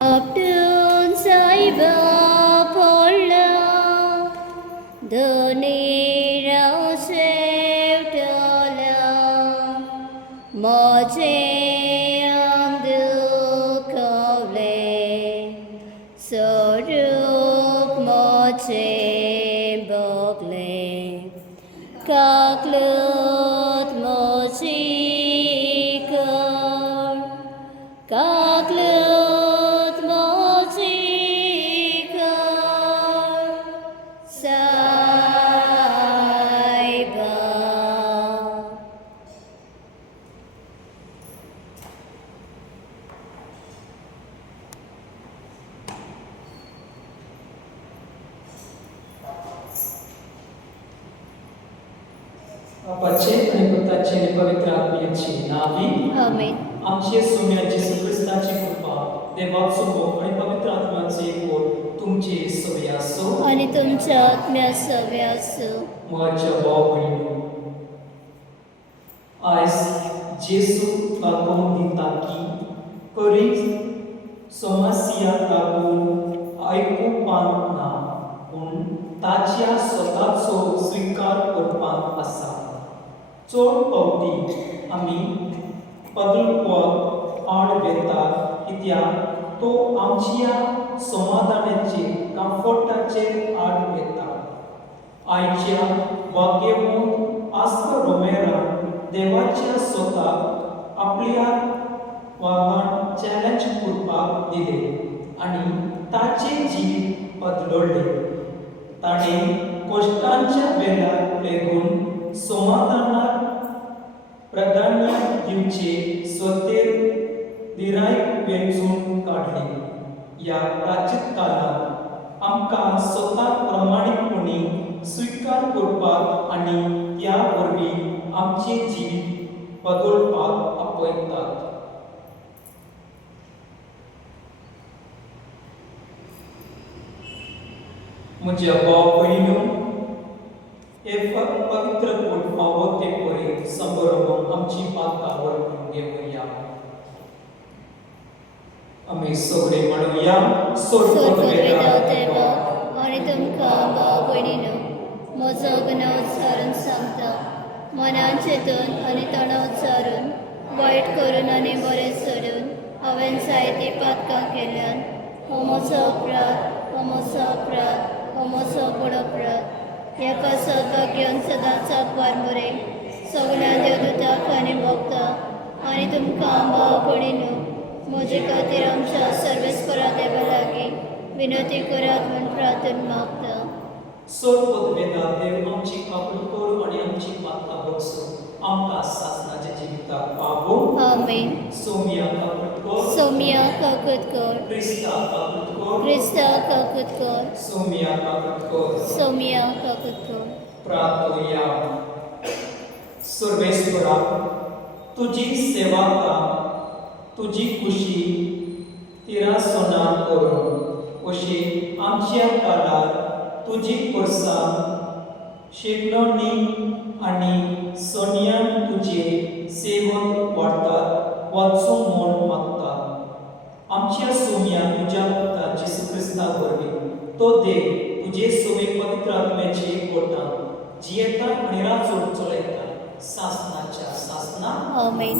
Abdun saiba pola doni rao sevdala moje amdu kavle soruk moje bogle kaklut moji kar kaklut moji kar saiba. Pace आणि पुत्राचे आणि पवित्र आत्म्याचे नावे Amen. आमचे सोम्या येशू ख्रिस्ताची कृपा देवाचो मोग आणि पवित्र आत्म्याचे गोड तुमचे सगळे असो आणि तुमच्या आत्म्यासवे असो. माझ्या भाव बहिणी आयज जेसू लागून दिता की खरी समस्या लागून आयकुपाक ना पूण ताच्या स्वताचो स्वीकार करपाक आसा. चड फावटी आमी बदलपाक आड घेतात कित्याक तो आमच्या समाधानाचे कम्फर्टाचेर आड घेता. आयच्या वाक्यवंत आस्का रोमेरान देवाच्या स्वताक आपल्या वागान चॅलेंज करपाक दिले आनी ताचे जीव बदलले. ताणें कश्टांच्या वेळार लेगून समाधानाक प्राधान्य दिवचे स्वतेर धिरायक वेंचून काडले. ह्या प्राचीन काळात आमकां स्वताक प्रामाणीकपणी स्वीकार करपाक आनी त्या वरवीं आमचे जीव बदलपाक आपयतात. म्हज्या भाव भयणीनो, हे पवित्र कोट फावो ते परेन समारंभाक आमची पातकां वळखून घेवया. आमी सगळे म्हणुया सोडपत वेदा देवा आणि तुमकां भाव भयणीनो म्हजो गुन्हा उच्चारून सांगता. मनान चिंतून आनी तोंडां उच्चारून वायट करून आनी बरें सोडून हांवें जायतीं पातकां केल्यान हो म्हजो अपराध, हो म्हजो अपराध, हो म्हजो व्हड अपराध. ह्या पासोवपाक घेवन सदांच आभार बरें सगळ्या देवदूतांक आनी भक्तांक आनी तुमकां भाव भयणीनो म्हजे खातीर आमच्या सर्वेस्परा देवा लागीं विनंती करात म्हूण प्रार्थना मागता. सोडपत वेदा देव आमची काकूळ करू आनी आमची पातकां बक्षू आमकां सासणाच्या जिविताक पावो. आमेन. सोम्या काकूळ कर, सौम्या काकूत कर, क्रिस्ता काकूळ कर, क्रिस्ता काकूत कर, सोम्या काकूळ कर. सौम्या काकूत कर. प्रार्थोया. सर्वेस्परा तुजी सेवा का तुजी खुशी तिरा सोनार करून अशी आमच्या काळार तुजी परसा शेकणोनी आनी सोन्यान तुजे सेवक वाडटात वाचूंक म्हूण मागतात. आमच्या सोम्या तुज्या पुता जेसू ख्रिस्ता वरवीं तो देव तुजे सोबेक पवित्र आत्म्याचे कोटान जियेता आनी राचोड चलयता सासणाच्या सासना. आमेन.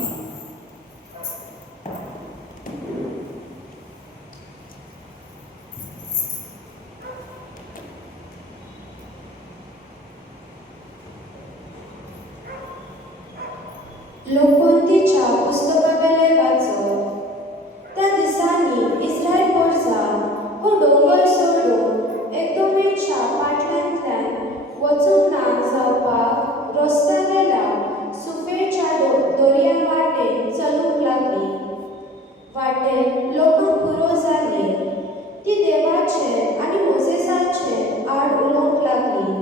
लोकवंतीच्या पुस्तकावेले वाचप. त्या दिसांनी इस्रायल वर्सा हो डोंगर सोडून एदोमीच्या पाटल्यांतल्यान वचूंक ना जावपाक रस्त्यावेला सुफेच्या दर्या वाटेन चलूंक लागली. वाटेन लोकांक पुरो जाले. ती देवाचे आनी मोसेसाचे आड उलोवंक लागली.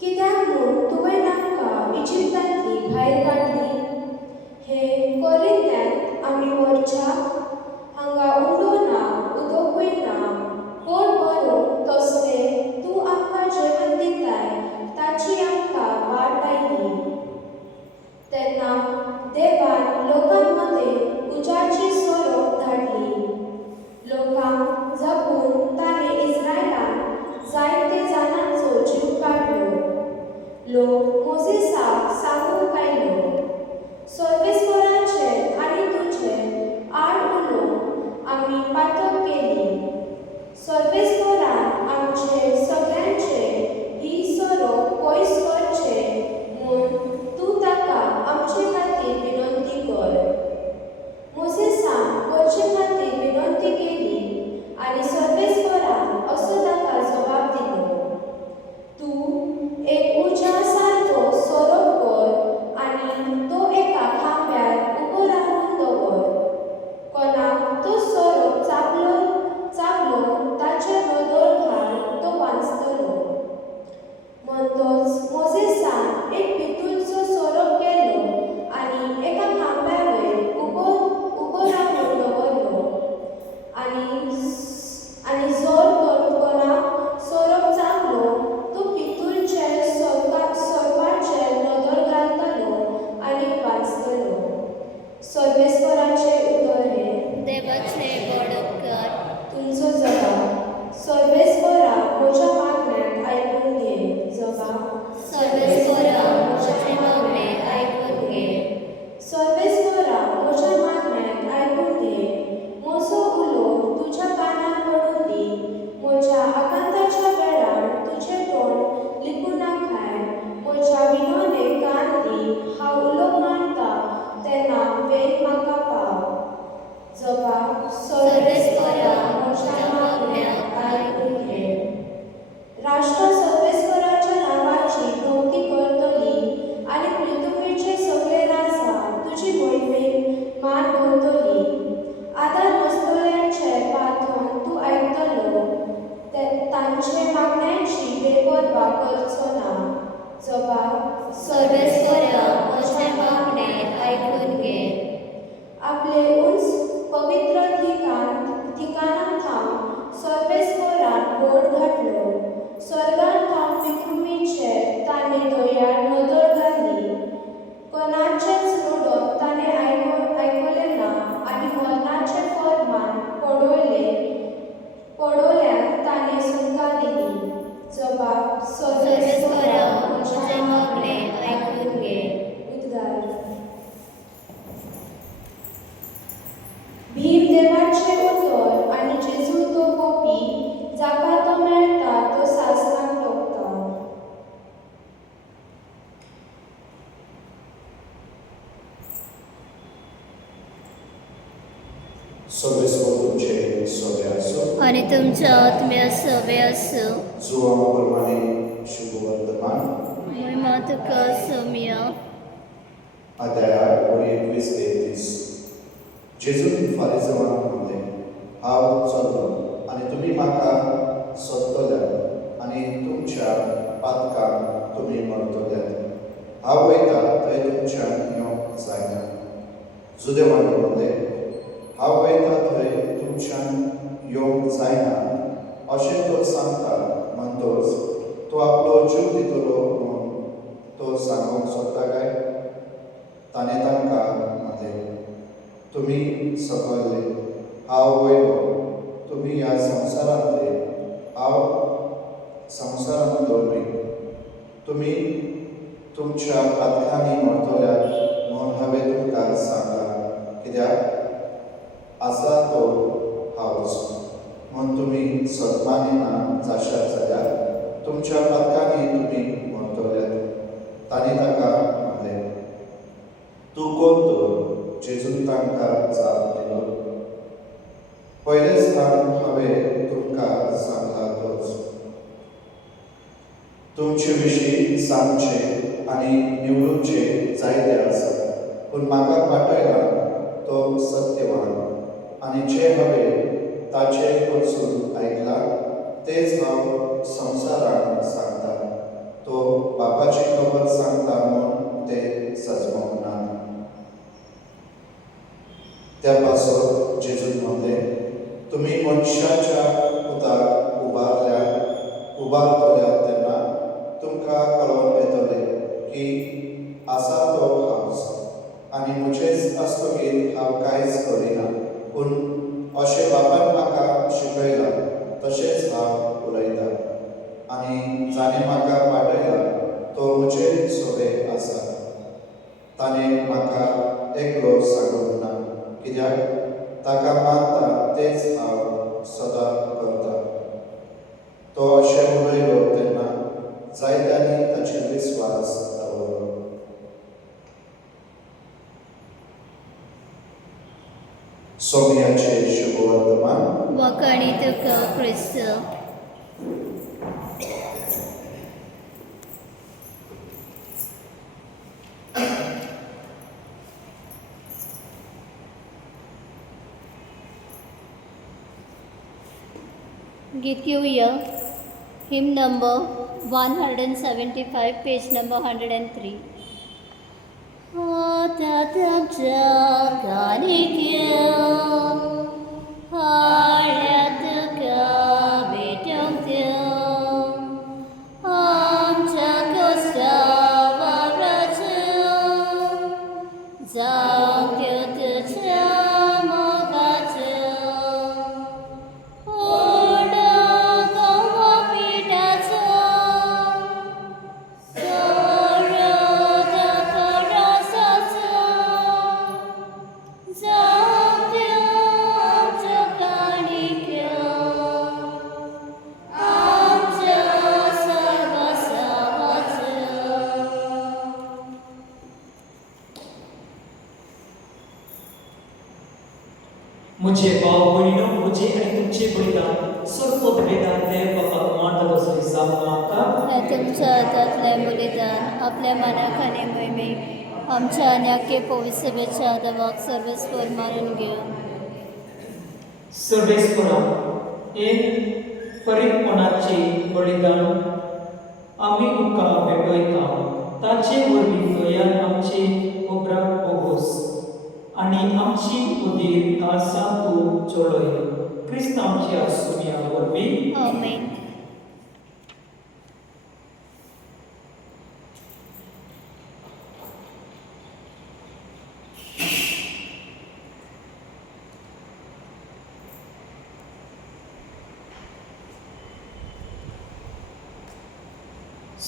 कित्याक म्हूण तुवें आमकां इजिप्तांतली भायर काडली? आमी पातक केली. सर्वेस्परान आमचे सगळ्यांचे ही सोरोप पयस करचे म्हूण तूं ताका आमचे खातीर विनंती कर. मोसेसान करचे खातीर विनंती केली आनी सर्वेस्परान असो ताका जबाब दिलो. तूं एक उज्या सारको सोरोप कर आनी तो एका खांब्यार उबो रावून दवर. कोणाक तो सोरोप चाबलो ताचे दोतोर घाल तो वाचतलो. म्हणटच मोसेसान एक पितूलचो सोरोप केलो आनी एका खांब्या वयर उबो रावून दवरलो. आनी जर कोणाक सोरोप चाबलो तो पितूलचे सोरपाचे दोतोर घालतलो आनी वाचतलो. सर्वेस्पराचे उतर हे देवाचे बडकार. तुमचो जबाब. सर्वेस्परा म्हज्या मागण्याक आयकून घे. जबाब. सर्वेस्परा म्हजे मागणे आयकून घे. सर्वेस्परा म्हज्या मागण्याक आयकून घे. म्हजो उलो तुज्या कानार पडून दी. म्हज्या आकांताच्या वेळार तुजें तोंड लिपूं नाकाय. म्हज्या विनवणेक कान दी. हांव उलो मारता तेन्ना वेळ म्हाका पाव. जबाब. सर्वेस्परा म्हज्या मागण्याक आयकून घे. राष्ट्र सर्वेस्पराच्या नांवाची भोवती करतली आनी पृथ्वीचे सगळे राजा तुजी मोहिमेक मान दवरतली. आदार नसतल्यांचे पाथोन तूं आयकतलो. तांचे मागण्यांची बेपर्वा करचो ना. जबाब. सर्वेस्परा म्हजे मागणे आयकून घे. आपले उंच पवित्र ठिकाणां थांब सर्वेस्परान बोट घातलो. स्वर्गांत थांब पृथ्वीचेर ताणें दोयार नदर घाली. कोणाचेच रोडोत ताणें आयकलें ना आनी मरणाचे फर्मान पडोल्यांक ताणें सुटका दिली. जबाब. सर्वेस्परा म्हजे मागणे आयकून घे. उद्गार. भीम देवाचे उतर आनी जेजू तो कोपी. जाका तो मेळटा तो सासणाक टोकता. Sobrespo तुमचे सोबे असो. आनी तुमच्या आत्म्या सवे आसूं. जुवां प्रमाणे शुभ वर्तमान. महिमा तुका सौम्या. अध्याय 21-33. जेजून फारिझेवांक म्हणलें, हांव चल्लों आनी तुमी म्हाका सोदतल्यात आनी तुमच्या पातकांक तुमी मरतल्यात. हांव वयता थंय तुमच्यान येवंक जायना. जुदेवान म्हणलें, हांव वयता थंय तुमच्यान येवंक जायना अशें तो सांगता म्हणटच तो आपलो जीव दितलो म्हूण तो सांगूंक सोदता काय? ताणें तांकां म्हणलें, तुमी सकयले, हांव वयलो. तुमी ह्या संवसारांतले, हांव संवसारांतलो न्हय. तुमी तुमच्या पातकांनी मरतल्यात म्हूण हांवें तुमकां सांगलां. कित्याक आसा तो हांवच. म्हूण तुमी सदमानिना जाशात जाल्यार तुमच्या पातकांनी तुमी मरतल्यात. तांणी ताका म्हणलें, तूं कोण तर? जेजून तांकां जाप दिलो, पयलेच हांवें तुमकां सांगलां तोच. तुमचे विशीं सांगचें आनी निवडूचें जायतें आसा, पूण म्हाका पाठयला तो सत्यवान. आनी जें हांवें ताचे कडसून आयकलां तेंच हांव संवसाराक सांगता. तो बापाची खबर सांगता म्हूण तें सजमोंक ना. त्या पासत जेजून म्हणलें, तुमी मनशाच्या पुताक उबारतल्यात तेन्ना तुमकां कळोन येतलें की आसा तो हांवच. आनी म्हजेच आसतकीर हांव कांयच करिना, पूण अशें बापान म्हाका शिकयलां तशेंच हांव उलयतां. आनी जाणें म्हाका पाठयला तो म्हजे सोबे आसा. ताणें म्हाका एकलो सांगूंक ना, कित्याक ताका मानता तेच हांव सदां करतां. तो अशें उलयलो तेन्ना जायत्यांनी ताचेर विस्वास दवरलो. सोमयाचे शुभवर्तमान. वखणी तुका क्रिस्त. गीत घेऊया. हिम नंबर 175, पेज नंबर 103. आमच्या कानिक्या हाळ्यात का भेटवत्या आमच्या कष्टावराच्या जाग्याच्या मोगाच्या ओढा गवा पिठाचा मुझे भाव बहिणीनो, मुझे आणि तुमचे बलिदान सर्वोत वेदान देव बापाक मानतात असले जावं नाका. हे तुमच्या हातातले बलिदान आपल्या मनाखाने मोहिमे आमच्या अनाक्य पवित्रसभेच्या आदवाक सर्वस्वर मारून घेऊन सर्वेस्परा हे परीपणाचे बलिदान आम्ही तुका भेटयता. ताचे वरवीं गोंयांत आमचे खोबराक बोगोस आणि आमची उदीर काळसा तूं चोळय. क्रिस्त आमच्या सुम्या वरवीं. आमेन.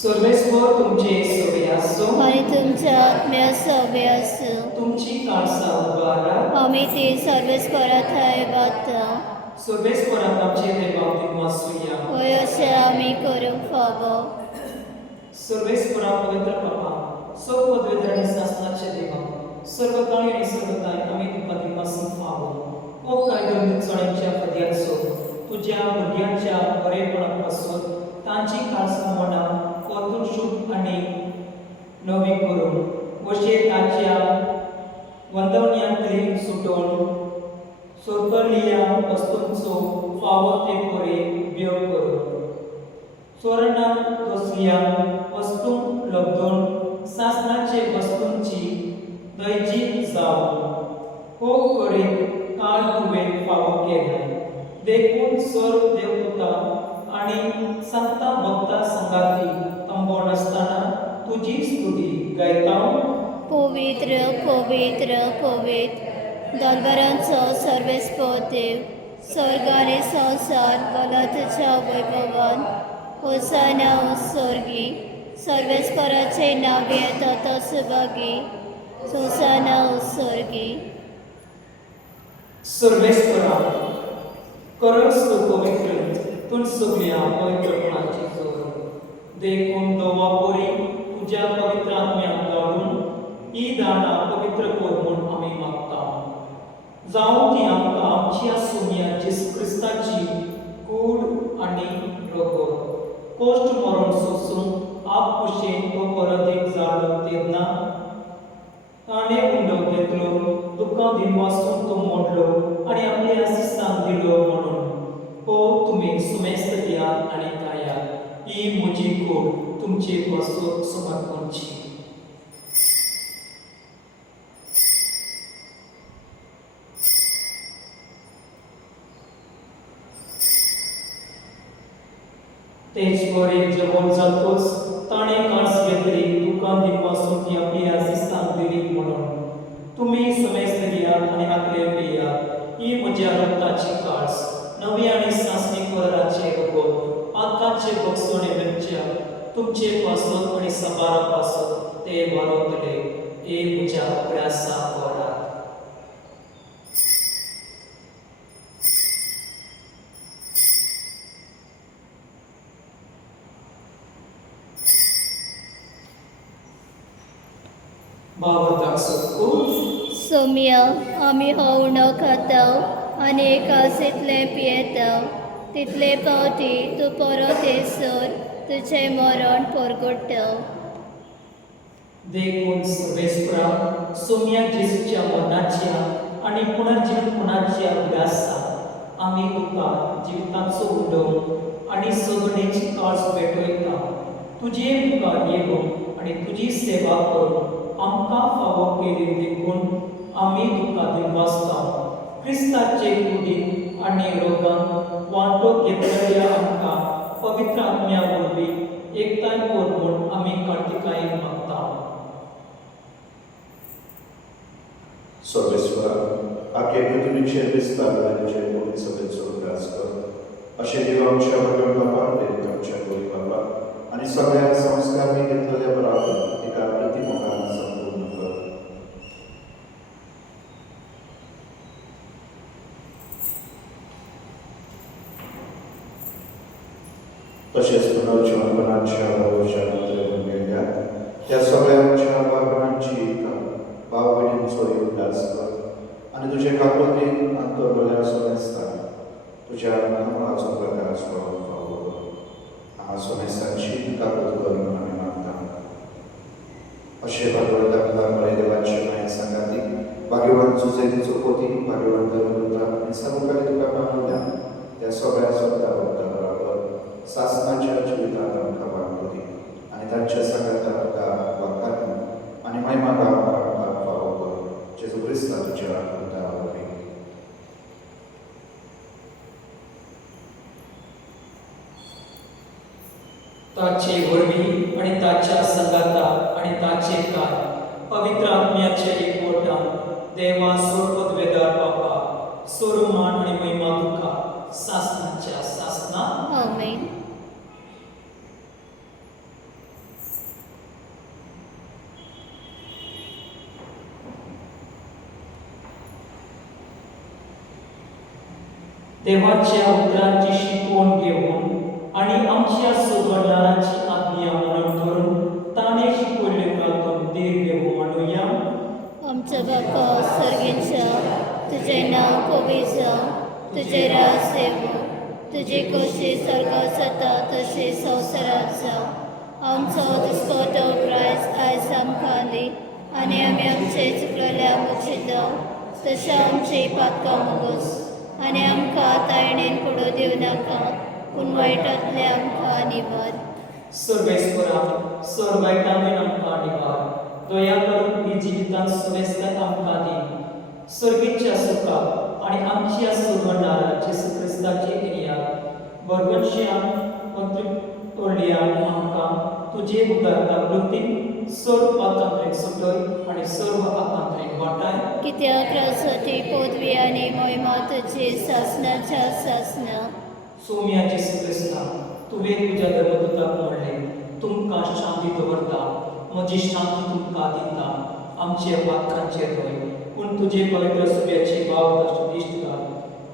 सर्वेस्वर तुमचे सवय आसो. आणि तुमच्या आत्म्या सव्य असो. तुमची काळसा उबारा. आम्ही ते सर्वेस्परात हाय बाता. सर्वेस्पराक आमचे देवाक दिवमासूया. होय अशें आमी करूंक फावो. सर्वेस्परा पवित्र बापा, सर्व पवित्र आणि शासनाचे देवा, सर्व काळी आणि सर्व काय आम्ही तुका दिवमासून फावो. ओ काय धर्मीचोळ्यांच्या फद्यांचो तुझ्या भुरग्यांच्या बरेपणापासून तांची काळसा मना परतून शुभ आणि नवी करून वशे ताच्या वंदवण्यांतली सुटोवन सोरपल्ल्या वस्तूंचो फावो ते परे उपयोग करून स्वर्णान तसल्या वस्तूंक लब्धून शासनाचे वस्तूंची दैजी जावं. हो करीत काळ तुवें फावो केला. देखून स्वर्ग देवदूता आणि संता भक्ता संगाती तंबोन असताना तुझी स्तुती गायता. पवित्र पवित्र पवित्र दरबारांचो सर्वेस्पर देव, स्वर्ग आणि संसार बलातच्या वैभवान होसाना स्वर्गी सर्वेस्पराचे नावे तथा सुभागी होसाना स्वर्गी. सर्वेस्परा करस तो पवित्र तुन सगळ्या पवित्रपणाची जोर. देखून दोवा पोरी तुझ्या पवित्र आत्म्याक धाडून ही दाना पवित्र कर म्हूण आमी मागता. जावं ती आमकां आमच्या सुम्या जेसू क्रिस्ताची कूड आनी रगत कोश्ट मरण सोसून आप कुशेन तो परत एक जाडो तेन्ना ताणें उंडो घेतलो, दुखां दिनवासून तो मोडलो आनी आपल्या आशिसांक दिलो म्हणून. हो तुमी सुमेस्त दियात आनी खायात. ही म्हजी कूड तुमचे पासून समर्पणची. तेच बरे जेवण जातोच ताणें काळस घेतली, दुकान दिवपासून ती आपली आशिसांक दिली म्हणून. तुम्ही सुमेस्त दियात आनी आकले पियात. ही म्हज्या रक्ताची काळस, नवी आनी सासणी कलराचे रगत, पातकांचे बगसोणे वेच्च्या तुमचे पासून आनी सबारा पासून ते वारोतले. हे म्हज्या प्रयासा करात. भावार्थाक सोदकून सौम्य आमी हो उणो खाता आनी एकाच इतलें पियेता तितले पावटी तूं परत येसर तुजें मरण परगट्टा. देखून सर्वेस्परा सोम्या जेजूच्या मरणाच्या आणि पुनर्जीवनाच्या उदासा आमी तुका जिविताचो उडोव आणि सगळेची काळज भेटयता. तुजे मुखार येवून आणि तुजी सेवा करून आमकां फावो केली देखून आमी तुका दिवसता. क्रिस्ताचे कुडीन आणि रोगान वांटो घेतलेल्या आमकां पवित्र आत्म्या वरवीं एकताय कर म्हूण आमी कार्तिकायेक मागता. सर्वेस्वरा आखे पृथ्वीचेर विस्तार तुजे कोणी सगळेचो उदास कर. अशें देव आमच्या वडणुकां प्रेरीत आमच्या गोंय बाबा आनी सगळ्या संस्कार घेतलेल्या बराबर तिका प्रतिमुखान संपूर्ण कर. तशेंच पुनर्जीवनाच्या भरोश्या नंतर गेल्या त्या सगळ्यांच्या बाळगणांची भाव भयणींचो उदास कर आनी तुजे काकुळीन अंतरल्या सोमेस्तान तुज्या नामाचो प्रकाश पळोवंक फावो कर. हांव सोमेस्तांची काकूत कर म्हूण आमी मागता. अशें भागवतांतल्या बरे देवाचे माये सांगाती भाग्यवान सुजयतीचो पोती भाग्यवान देवदूता आनी सर्वकारी तुका मानवल्या त्या सगळ्या स्वता भक्ता बराबर सासणाच्या जिवितांत आमकां वांटो दी आनी तांच्या सांगाता तुका वाखाण आनी महिमा गावपाक आमकां फावो कर. जेजू क्रिस्ता तुज्या पुता वरवीं. ताचे वरवीं आणि ताच्या संगाता आणि ताचे काय पवित्र आत्म्याच्या एकवटान देवा सोडपद वेदार बापा सोरमान आणि महिमा तुका सासनाच्या सासना. आमेन. देवाच्या उतरांची शिकवण घेऊन आणि आमच्या सुगडणाराची आज्ञा मनन करून ताणे शिकवले कातून देव घेऊ म्हणूया. आमच्या बापा सर्गेच्या तुझे नाव पवित्र जावं, तुझे राज येवं, तुझे कशें स्वर्गात जाता तशें संवसारांत जावं. आमचो दिसपतो प्रायज आयज आमकां दी आनी आमी आमचे चुकलेल्या मुचिता तशें आमची पातकां मुगोस आनी आमकां तायणेन पडू दिवं नाका पूण वायटांतले आमकां निवार. सर्वेस्परा सर्वायतांनी आमकां निवार. दया करून ही जिवितांत सुवेस्ताक आमकां दी. सर्गेच्या सुखाक आणि आमच्या सुगडणारा जेजू क्रिस्ताचे क्रियाक बरगतश्यान तोडल्यान आमकां तुजे उदारता वृत्तीन सर्व आकांत्रेक सुटय आणि सर्व आकांत्रेक वाटाय. कित्याक राजवटी पदवी आनी महिमा तुजी सासनाच्या सासना. सोम्या जेजू क्रिस्ता तुवें तुज्या धर्मदूताक म्हणलें तुमकां शांती दवरता म्हजी शांती तुमकां दिता. आमचे वाक्यांचेर न्हय पूण तुजे पवित्र सुब्याचे भाव तशें दिश्ट घाल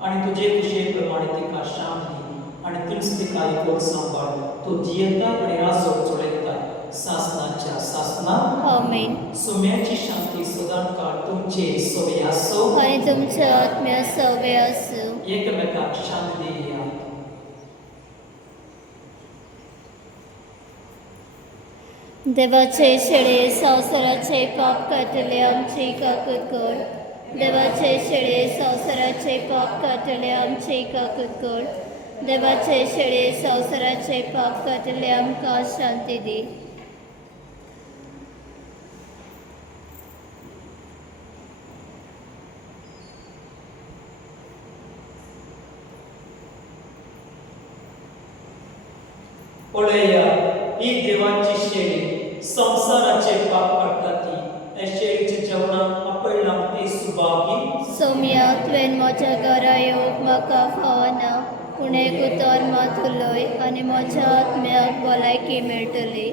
आनी तुजे कुशे प्रमाणे तिका शांत दी आनी तिच तिका एक सांबाळ. तूं जियेता आनी रासो चलयता सासनाच्या सासना. आमेन. सोम्याची शांती सदां काळ तुमचे सोबे आसो आनी तुमच्या आत्म्या सवे आसूं. एकमेकाक शांती दिया. देवाचे शेळे संवसाराचे पाप कातले आमची काकूत कर. देवाचे शेळे संवसाराचे पाप कातले आमची काकूत कर. देवाचे शेळे संवसाराचे पाप कातले आमकां शांती दी. पळया ही देवाची शेळी संसाराचे पाप काडटा ती. हे शेळीच्या जेवणाक आपयलांक ती सुभागी. सौम्या तुवें म्हज्या घरा येवंक म्हाका फावना पूण एक उतर मात उलय आनी म्हज्या आत्म्याक भलायकी मेळटली.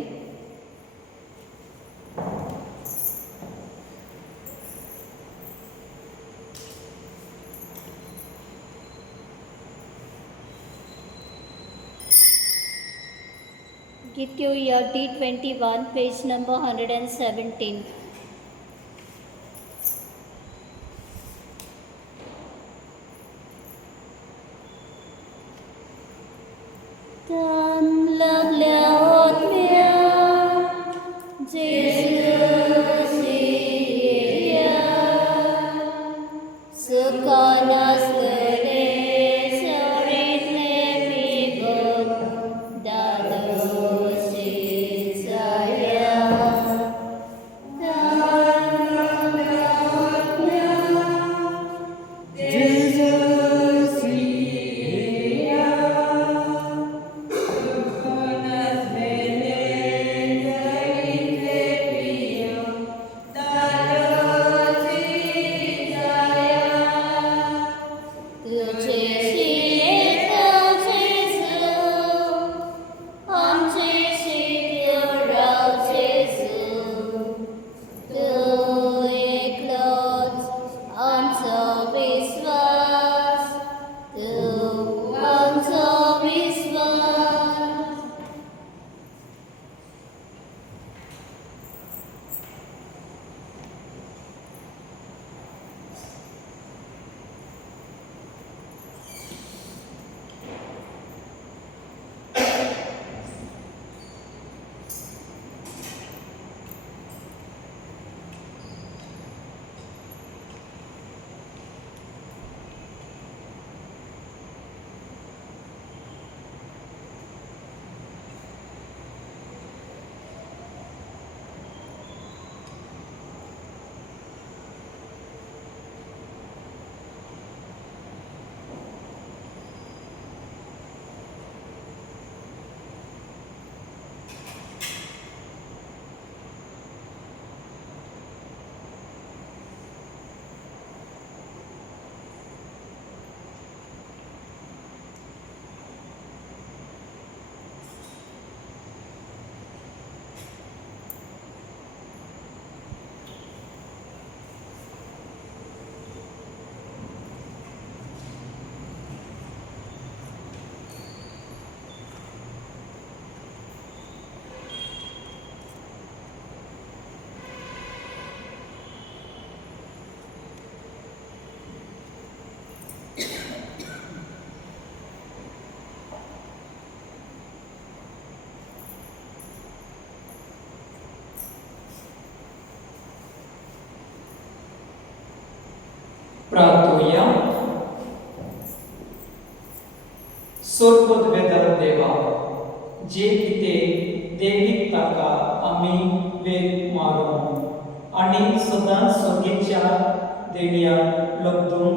गीत घेऊया D21 पेज नंबर 117. लागल्या होत्या जेजुसी येया सुखान आसले सरीतले पिबोत दादोशी जाया प्रार्थूया. सोडपद वेदर देवा, जे कितें देवीक ताका आमी वेग मारून आनी सदांच सोगेच्या देणयाक लब्धून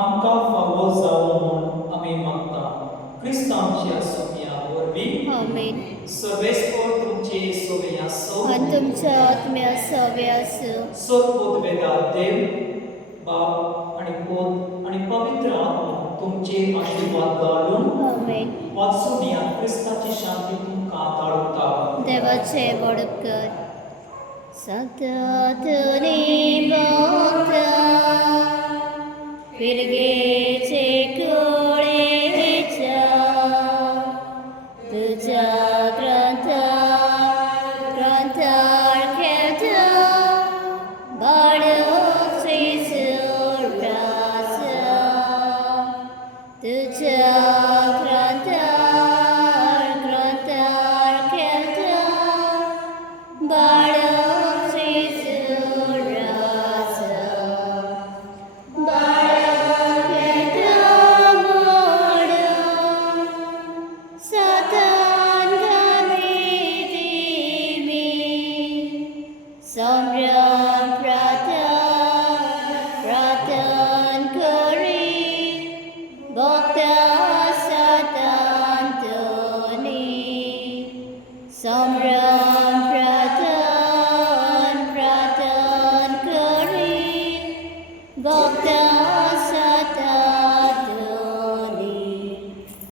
आमकां फावो जावं म्हूण आमी मागता. क्रिस्त आमच्या सोम्या वरवीं आमेन. सर्वेस्पर तुमचे सोवे आसो आनी तुमच्या आत्म्या सवे आसूं. सोडपद वेदार देव बाप आणि पोत आणि पवित्र आत्मा तुमचे आशीर्वाद घालून आमेन. वाचून या क्रिस्ताची शांती तुमकां ताळुता. देवाचे बडकर सतत निभोवता पिरगेचे कुळेच्या तुझ्या ग्रंथाळ खेळता बाळोची सुरासा तुझ्या